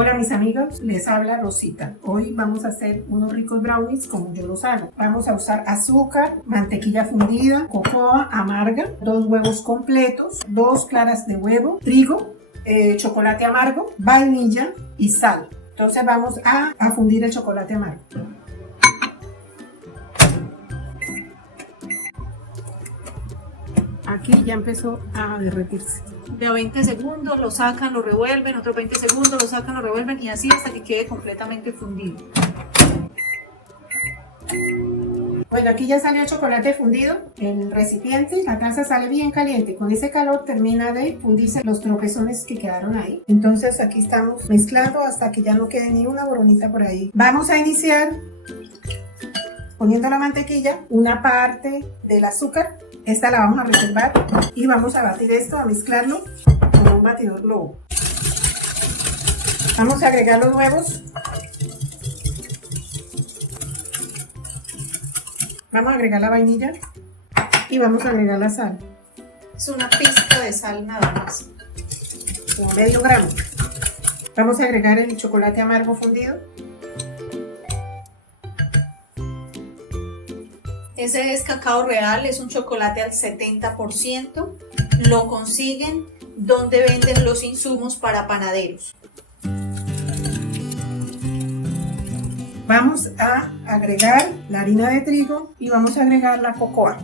Hola mis amigos, les habla Rosita. Hoy vamos a hacer unos ricos brownies como yo los hago. Vamos a usar azúcar, mantequilla fundida, cocoa amarga, 2 huevos completos, 2 claras de huevo, trigo, chocolate amargo, vainilla y sal. Entonces vamos a fundir el chocolate amargo. Aquí ya empezó a derretirse. De a 20 segundos lo sacan, lo revuelven, otros 20 segundos lo sacan, lo revuelven y así hasta que quede completamente fundido. Bueno, aquí ya salió el chocolate fundido en el recipiente, la taza sale bien caliente, con ese calor termina de fundirse los tropezones que quedaron ahí. Entonces aquí estamos mezclando hasta que ya no quede ni una boronita por ahí. Vamos a iniciar poniendo la mantequilla, una parte del azúcar, esta la vamos a reservar y vamos a batir esto, a mezclarlo con un batidor globo. Vamos a agregar los huevos. Vamos a agregar la vainilla y vamos a agregar la sal. Es una pizca de sal nada más. Como medio gramo. Vamos a agregar el chocolate amargo fundido. Ese es cacao real, es un chocolate al 70%. Lo consiguen donde venden los insumos para panaderos. Vamos a agregar la harina de trigo y vamos a agregar la cocoa.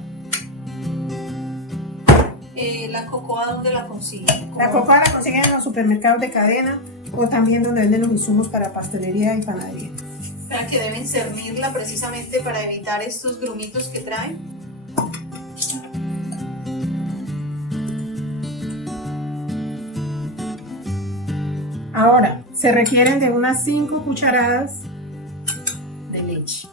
¿La cocoa dónde la consiguen? La cocoa la consiguen en los supermercados de cadena o también donde venden los insumos para pastelería y panadería. Para que deben cernirla precisamente para evitar estos grumitos que traen. Ahora, se requieren de unas 5 cucharadas de leche.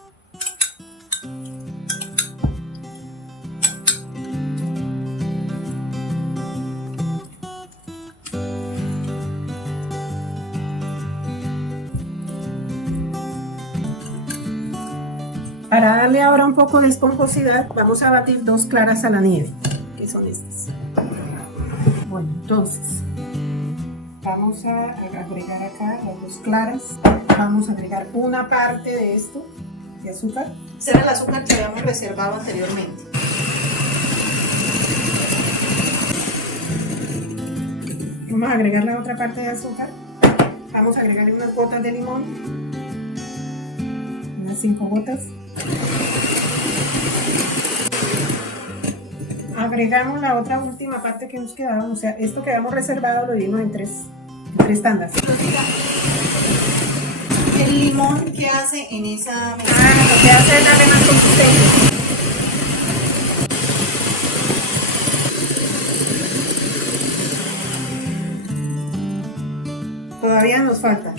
Para darle ahora un poco de esponjosidad, vamos a batir 2 claras a la nieve, que son estas. Bueno, entonces, vamos a agregar acá las 2 claras. Vamos a agregar una parte de esto, de azúcar. Ese era el azúcar que habíamos reservado anteriormente. Vamos a agregar la otra parte de azúcar. Vamos a agregarle unas gotas de limón. Unas 5 gotas. Agregamos la otra última parte que nos quedaba, o sea, esto que habíamos reservado lo dimos en tres tandas. ¿El limón qué hace en esa mezcla? Lo que hace es darle más consistencia. Todavía nos falta.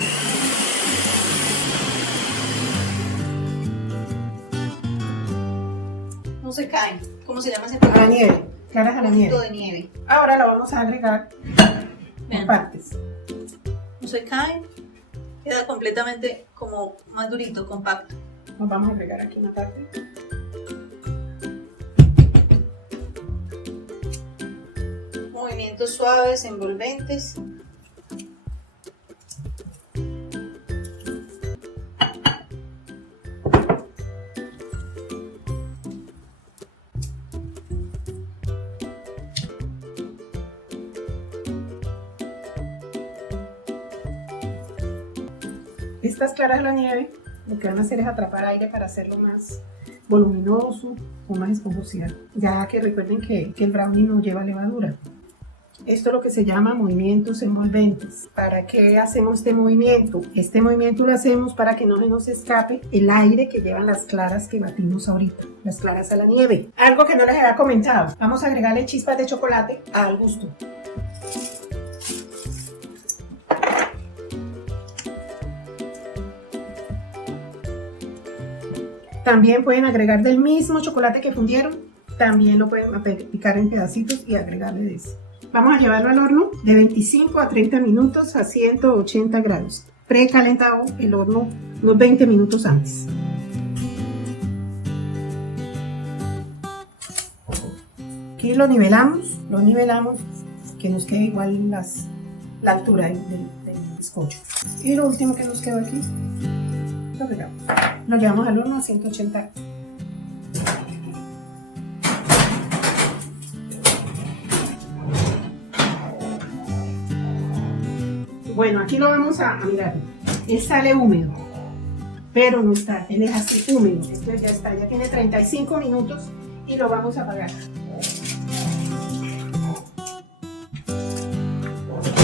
No se caen. ¿Cómo se llama ese A la producto? nieve, claras a la nieve. De nieve. Ahora lo vamos a agregar en partes. No se caen. Queda completamente como más durito, compacto. Nos vamos a agregar aquí una parte. Movimientos suaves, envolventes. Estas claras de la nieve lo que van a hacer es atrapar aire para hacerlo más voluminoso, con más esponjosidad. Ya que recuerden que el brownie no lleva levadura. Esto es lo que se llama movimientos envolventes. ¿Para qué hacemos este movimiento? Este movimiento lo hacemos para que no se nos escape el aire que llevan las claras que batimos ahorita, las claras a la nieve. Algo que no les había comentado, vamos a agregarle chispas de chocolate al gusto. También pueden agregar del mismo chocolate que fundieron, también lo pueden picar en pedacitos y agregarle de eso. Vamos a llevarlo al horno de 25 a 30 minutos a 180 grados. Precalentado el horno unos 20 minutos antes. Aquí lo nivelamos que nos quede igual la altura del bizcocho. Y lo último que nos quedó aquí, lo llevamos al horno a 180. Bueno, aquí lo vamos a mirar. Él sale húmedo, pero no está, él es así húmedo. Esto ya está, ya tiene 35 minutos y lo vamos a apagar.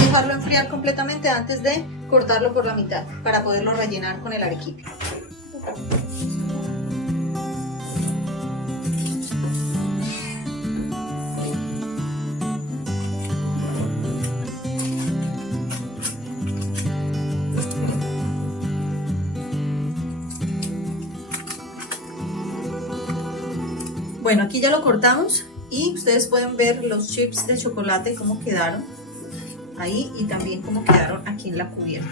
Dejarlo enfriar completamente antes de cortarlo por la mitad para poderlo rellenar con el arequipe. Bueno, aquí ya lo cortamos y ustedes pueden ver los chips de chocolate cómo quedaron ahí y también cómo quedaron aquí en la cubierta.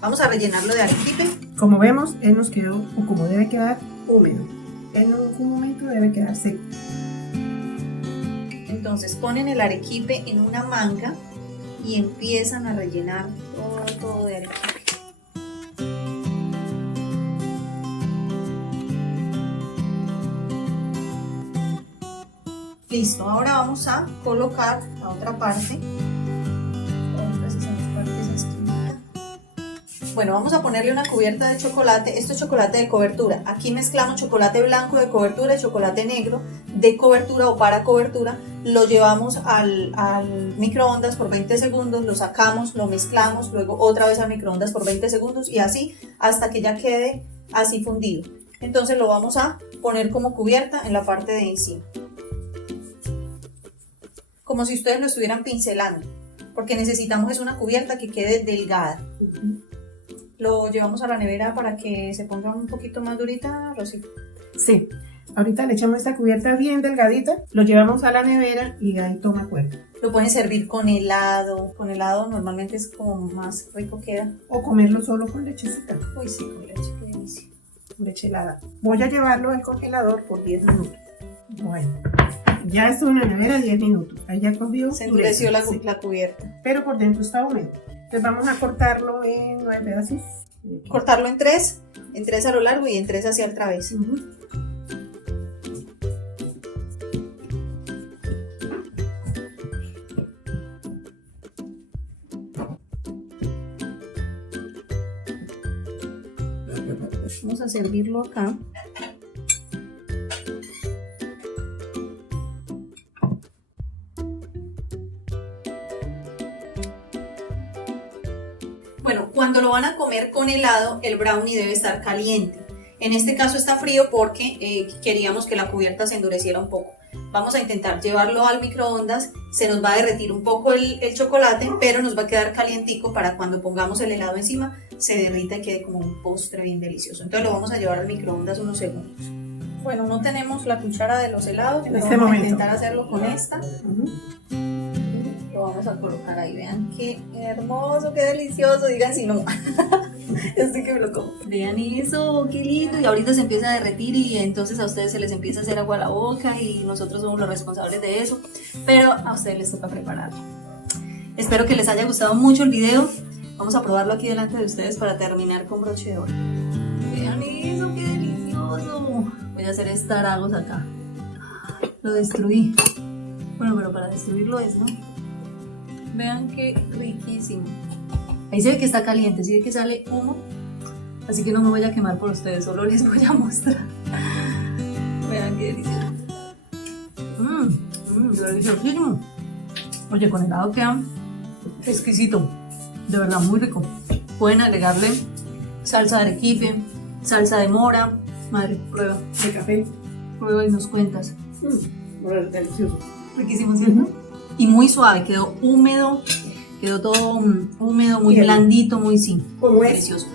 Vamos a rellenarlo de arequipe. Como vemos, él nos quedó, o como debe quedar, húmedo. En algún momento debe quedar seco. Entonces ponen el arequipe en una manga y empiezan a rellenar todo de arequipe. Listo, ahora vamos a colocar la otra parte. Bueno, vamos a ponerle una cubierta de chocolate. Esto es chocolate de cobertura. Aquí mezclamos chocolate blanco de cobertura y chocolate negro de cobertura o para cobertura. Lo llevamos al microondas por 20 segundos, lo sacamos, lo mezclamos, luego otra vez al microondas por 20 segundos y así hasta que ya quede así fundido. Entonces lo vamos a poner como cubierta en la parte de encima. Como si ustedes lo estuvieran pincelando, porque necesitamos es una cubierta que quede delgada. Lo llevamos a la nevera para que se ponga un poquito más durita, Rosy. Sí, ahorita le echamos esta cubierta bien delgadita, lo llevamos a la nevera y ahí toma cuerpo. Lo pueden servir con helado normalmente es como más rico queda. O comerlo solo con lechecita. Uy sí, con leche, qué delicia. Leche helada. Voy a llevarlo al congelador por 10 minutos. Bueno, ya estuvo en la nevera 10 minutos. Ahí ya cogió. Se endureció la sí, cubierta. pero por dentro está húmedo. Entonces vamos a cortarlo en 9 pedazos. Cortarlo en 3 a lo largo y en 3 hacia el traveso. Vamos a servirlo acá. Bueno, cuando lo van a comer con helado, el brownie debe estar caliente. En este caso está frío porque queríamos que la cubierta se endureciera un poco. Vamos a intentar llevarlo al microondas, se nos va a derretir un poco el chocolate, pero nos va a quedar calientico para cuando pongamos el helado encima, se derrita y quede como un postre bien delicioso. Entonces lo vamos a llevar al microondas unos segundos. Bueno, no tenemos la cuchara de los helados, pero vamos a intentar hacerlo con esta. Lo vamos a colocar ahí, vean qué hermoso, qué delicioso, digan si no. Estoy que me lo como. Vean eso, qué lindo, y ahorita se empieza a derretir y entonces a ustedes se les empieza a hacer agua a la boca y nosotros somos los responsables de eso, pero a ustedes les toca prepararlo. Espero que les haya gustado mucho el video. Vamos a probarlo aquí delante de ustedes para terminar con broche de oro. Vean eso, qué delicioso. Voy a hacer estragos acá. Lo destruí. Bueno, pero para destruirlo es, ¿no? Vean qué riquísimo. Ahí se ve que está caliente, se ve que sale humo. Así que no me voy a quemar por ustedes, solo les voy a mostrar. Vean qué delicioso. Deliciosísimo. Oye, con helado queda exquisito. De verdad, muy rico. Pueden agregarle salsa de arequipe, salsa de mora. Madre, prueba. De café. Prueba y nos cuentas. Delicioso. Riquísimo, ¿cierto? Y muy suave, quedó húmedo, quedó todo húmedo, muy blandito, muy sí, Como es delicioso.